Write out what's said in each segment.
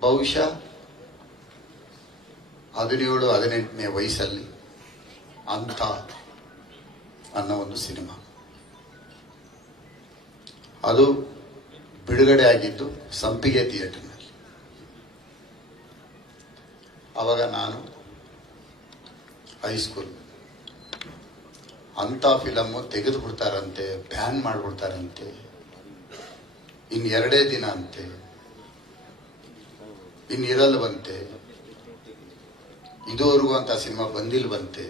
ಬಹುಶಃ ಹದಿನೇಳು, ಹದಿನೆಂಟನೇ ವಯಸ್ಸಲ್ಲಿ ಅಂತ ಅನ್ನೋ ಒಂದು ಸಿನಿಮಾ. ಅದು ಬಿಡುಗಡೆ ಆಗಿದ್ದು ಸಂಪಿಗೆ ಥಿಯೇಟರ್ನಲ್ಲಿ. ಅವಾಗ ನಾನು ಹೈಸ್ಕೂಲ್. ಅಂಥ ಫಿಲಮ್ಮು ತೆಗೆದು ಬಿಡ್ತಾರಂತೆ ಬ್ಯಾನ್ ಮಾಡಿಬಿಡ್ತಾರಂತೆ ಇನ್ನು ಎರಡೇ ದಿನ ಅಂತೆ. ಇನ್ನು ಇರಲ್ವಂತೆ. ಇದುವರೆಗೂ ಅಂತ ಸಿನಿಮಾ ಬಂದಿಲ್ವಂತೆ.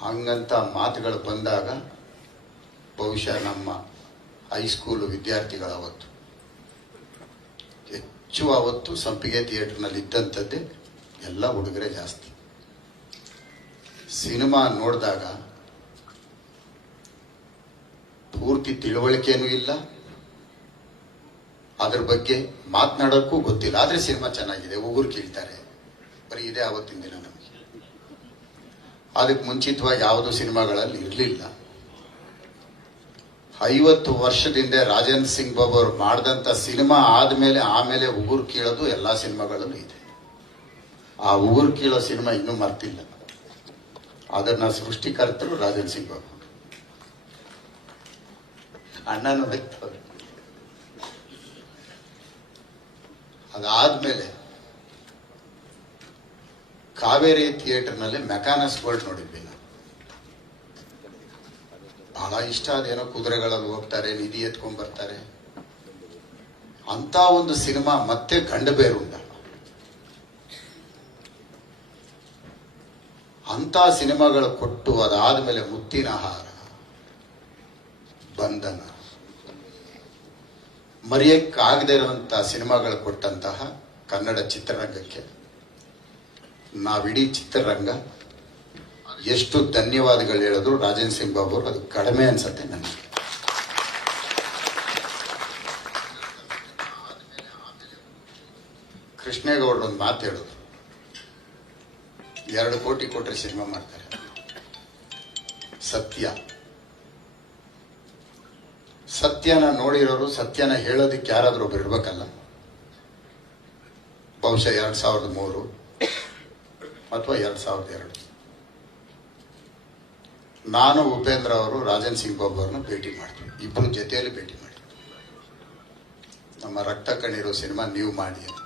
ಹಂಗಂತ ಮಾತುಗಳು ಬಂದಾಗ ಬಹುಶಃ ನಮ್ಮ ಹೈಸ್ಕೂಲ್ ವಿದ್ಯಾರ್ಥಿಗಳ ಅವತ್ತು, ಹೆಚ್ಚು ಅವತ್ತು ಸಂಪಿಗೆ ಥಿಯೇಟರ್ನಲ್ಲಿ ಇದ್ದಂಥದ್ದೇ ಎಲ್ಲ ಹುಡುಗರೆ ಜಾಸ್ತಿ. ಸಿನಿಮಾ ನೋಡಿದಾಗ ಪೂರ್ತಿ ತಿಳುವಳಿಕೆನೂ ಇಲ್ಲ. ಅದ್ರ ಬಗ್ಗೆ ಮಾತನಾಡೋಕ್ಕೂ ಗೊತ್ತಿಲ್ಲ. ಆದ್ರೆ ಸಿನಿಮಾ ಚೆನ್ನಾಗಿದೆ. ಉಗುರು ಕೇಳ್ತಾರೆ. ಬರೀ ಇದೇ ಅವತ್ತಿನ ದಿನ ನಮಗೆ. ಅದಕ್ಕೆ ಮುಂಚಿತವಾಗಿ ಯಾವುದೋ ಸಿನಿಮಾಗಳಲ್ಲಿ ಇರಲಿಲ್ಲ. ಐವತ್ತು ವರ್ಷದಿಂದ ರಾಜನ್ ಸಿಂಗ್ ಬಾಬು ಅವರು ಮಾಡಿದಂತ ಸಿನಿಮಾ ಆದ್ಮೇಲೆ ಆಮೇಲೆ ಉಗುರು ಕೀಳೋದು ಎಲ್ಲಾ ಸಿನಿಮಾಗಳಲ್ಲೂ ಇದೆ. ಆ ಉಗುರು ಕೀಳೋ ಸಿನಿಮಾ ಇನ್ನೂ ಮರ್ತಿಲ್ಲ. ಅದನ್ನ ಸೃಷ್ಟಿಕರ್ತರು ರಾಜನ್ ಸಿಂಗ್ ಬಾಬು. ಅಣ್ಣನೂ ನಗ್ತವ್ರೆ. ಅದಾದ್ಮೇಲೆ ಕಾವೇರಿ ಥಿಯೇಟರ್ನಲ್ಲಿ ಮೆಕಾನಸ್ ವರ್ಲ್ಡ್ ನೋಡಿದ್ವಿ ಬಹಳ ಇಷ್ಟ ಅದೇನೋ ಕುದುರೆಗಳಲ್ಲಿ ಹೋಗ್ತಾರೆ, ನಿಧಿ ಎತ್ಕೊಂಡ್ ಬರ್ತಾರೆ. ಅಂತ ಒಂದು ಸಿನಿಮಾ ಮತ್ತೆ ಗಂಡ ಬೇರುಂಡ ಅಂತ ಸಿನಿಮಾಗಳು ಕೊಟ್ಟು ಅದಾದ್ಮೇಲೆ ಮುತ್ತಿನ ಹಾರ, ಬಂಧನ. ಮರೆಯಕ್ಕಾಗದೇ ಇರುವಂತಹ ಸಿನಿಮಾಗಳು ಕೊಟ್ಟಂತಹ ಕನ್ನಡ ಚಿತ್ರರಂಗಕ್ಕೆ. ನಾವಿಡೀ ಚಿತ್ರರಂಗ ಎಷ್ಟು ಧನ್ಯವಾದಗಳು ಹೇಳಿದ್ರು ರಾಜೇಂದ್ರ ಸಿಂಗ್ ಬಾಬು ಅವರು, ಅದು ಕಡಿಮೆ ಅನ್ಸತ್ತೆ ನನಗೆ. ಕೃಷ್ಣೇಗೌಡರು ಒಂದು ಮಾತು ಹೇಳೋದು ಎರಡು ಕೋಟಿ ಕೊಟ್ಟರೆ ಸಿನಿಮಾ ಮಾಡ್ತಾರೆ. ಸತ್ಯ. ಸತ್ಯನ ನೋಡಿರೋರು ಸತ್ಯನ ಹೇಳೋದಕ್ಕೆ ಯಾರಾದರೂ ಒಬ್ರು ಇರಬೇಕಲ್ಲ? ಬಹುಶಃ ಎರಡು ಸಾವಿರದ ಮೂರು ಅಥವಾ ಎರಡು ಸಾವಿರದ ಎರಡು. ನಾನು ಉಪೇಂದ್ರ ಅವರು ರಾಜನ್ ಸಿಂಗ್ ಬಾಬು ಅವ್ರನ್ನ ಭೇಟಿ ಮಾಡ್ತೀವಿ. ಇಬ್ಬರು ಜೊತೆಯಲ್ಲಿ ಭೇಟಿ ಮಾಡ್ತೀವಿ. ನಮ್ಮ ರಕ್ತ ಕಣ್ಣಿರೋ ಸಿನಿಮಾ ನೀವು ಮಾಡಿ ಅಂತ.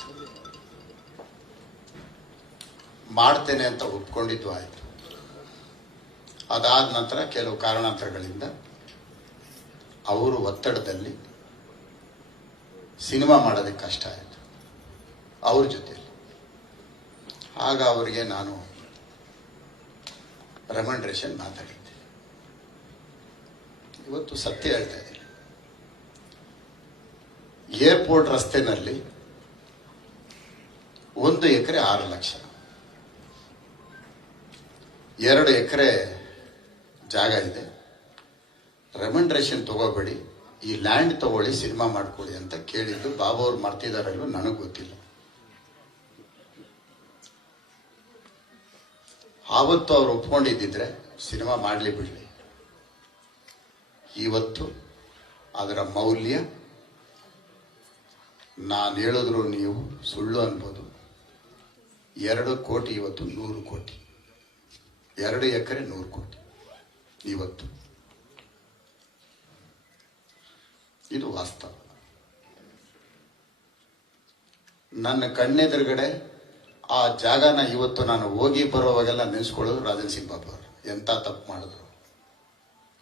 ಮಾಡ್ತೇನೆ ಅಂತ ಒಪ್ಕೊಂಡಿದ್ದು ಆಯಿತು. ಅದಾದ ನಂತರ ಕೆಲವು ಕಾರಣಾಂತರಗಳಿಂದ ಅವರು ಒತ್ತಡದಲ್ಲಿ ಸಿನಿಮಾ ಮಾಡೋದಕ್ಕೆ ಕಷ್ಟ ಆಯಿತು. ಅವ್ರ ಜೊತೆಯಲ್ಲಿ. ಆಗ ಅವರಿಗೆ ನಾನು ರೆಮಂಡ್ರೇಷನ್ ಮಾತಾಡಿದ್ದೆ. ಇವತ್ತು ಸತ್ಯ ಹೇಳ್ತಾ ಇದ್ದೀನಿ. ಏರ್ಪೋರ್ಟ್ ರಸ್ತೆನಲ್ಲಿ ಒಂದು ಎಕರೆ ಆರು ಲಕ್ಷ. ಎರಡು ಎಕರೆ ಜಾಗ ಇದೆ. ರೆಮಂಡ್ರೇಷನ್ ತಗೋಬೇಡಿ, ಈ ಲ್ಯಾಂಡ್ ತಗೊಳ್ಳಿ, ಸಿನಿಮಾ ಮಾಡ್ಕೊಳ್ಳಿ ಅಂತ ಕೇಳಿದ್ದು ಬಾಬು ಅವ್ರು ಮಾಡ್ತಿದಾರಲ್ಲೋ ನನಗೆ ಗೊತ್ತಿಲ್ಲ. ಆವತ್ತು ಅವ್ರು ಒಪ್ಕೊಂಡಿದ್ದಿದ್ರೆ ಸಿನಿಮಾ ಮಾಡಲಿ ಬಿಡಲಿ. ಇವತ್ತು ಅದರ ಮೌಲ್ಯ, ನಾನು ಹೇಳಿದ್ರು ನೀವು ಸುಳ್ಳು ಅನ್ಬೋದು. ಎರಡು ಕೋಟಿ ಇವತ್ತು ನೂರು ಕೋಟಿ. ಎರಡು ಎಕರೆ ನೂರು ಕೋಟಿ. ಇವತ್ತು. ಇದು ವಾಸ್ತವ ನನ್ನ ಕಣ್ಣೆದುರುಗಡೆ ಆ ಜಾಗನ ಇವತ್ತು ನಾನು ಹೋಗಿ ಬರುವಾಗೆಲ್ಲ ನೆನೆಸ್ಕೊಳ್ಳೋದು ರಾಜನ್ ಸಿಂಗ್ ಬಾಬು ಅವರು. ಎಂತ ತಪ್ಪು ಮಾಡಿದ್ರು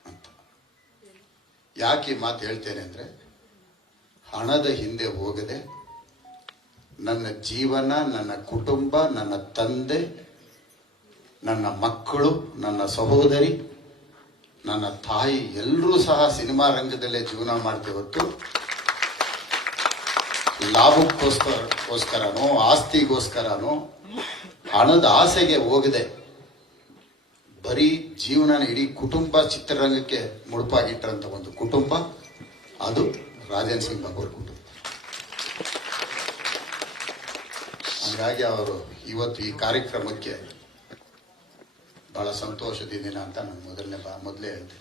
ಅಂತ. ಯಾಕೆ ಮಾತು ಹೇಳ್ತೇನೆ ಅಂದ್ರೆ, ಹಣದ ಹಿಂದೆ ಹೋಗದೆ, ನನ್ನ ಜೀವನ, ನನ್ನ ಕುಟುಂಬ, ನನ್ನ ತಂದೆ, ನನ್ನ ಮಕ್ಕಳು, ನನ್ನ ಸಹೋದರಿ ನನ್ನ ತಾಯಿ ಎಲ್ಲರೂ ಸಹ ಸಿನಿಮಾ ರಂಗದಲ್ಲೇ ಜೀವನ ಮಾಡ್ತೇವೆ ಹೊತ್ತು ಲಾಭಕ್ಕೋಸ್ಕರನೋ, ಆಸ್ತಿಗೋಸ್ಕರನೋ, ಹಣದ ಆಸೆಗೆ ಹೋಗದೆ. ಬರೀ ಜೀವನ ಇಡೀ ಕುಟುಂಬ ಚಿತ್ರರಂಗಕ್ಕೆ ಮುಡುಪಾಗಿಟ್ಟರಂತ ಒಂದು ಕುಟುಂಬ, ಅದು ರಾಜನ್ ಸಿಂಗ್ ಬಾಬು ಕುಟುಂಬ. ಹಂಗಾಗಿ ಅವರು ಇವತ್ತು ಈ ಕಾರ್ಯಕ್ರಮಕ್ಕೆ ಭಾಳ ದಿನ ಅಂತ ನಾನು ಮೊದಲನೇ ಬಾ ಮೊದಲೇ ಹೇಳ್ತೀನಿ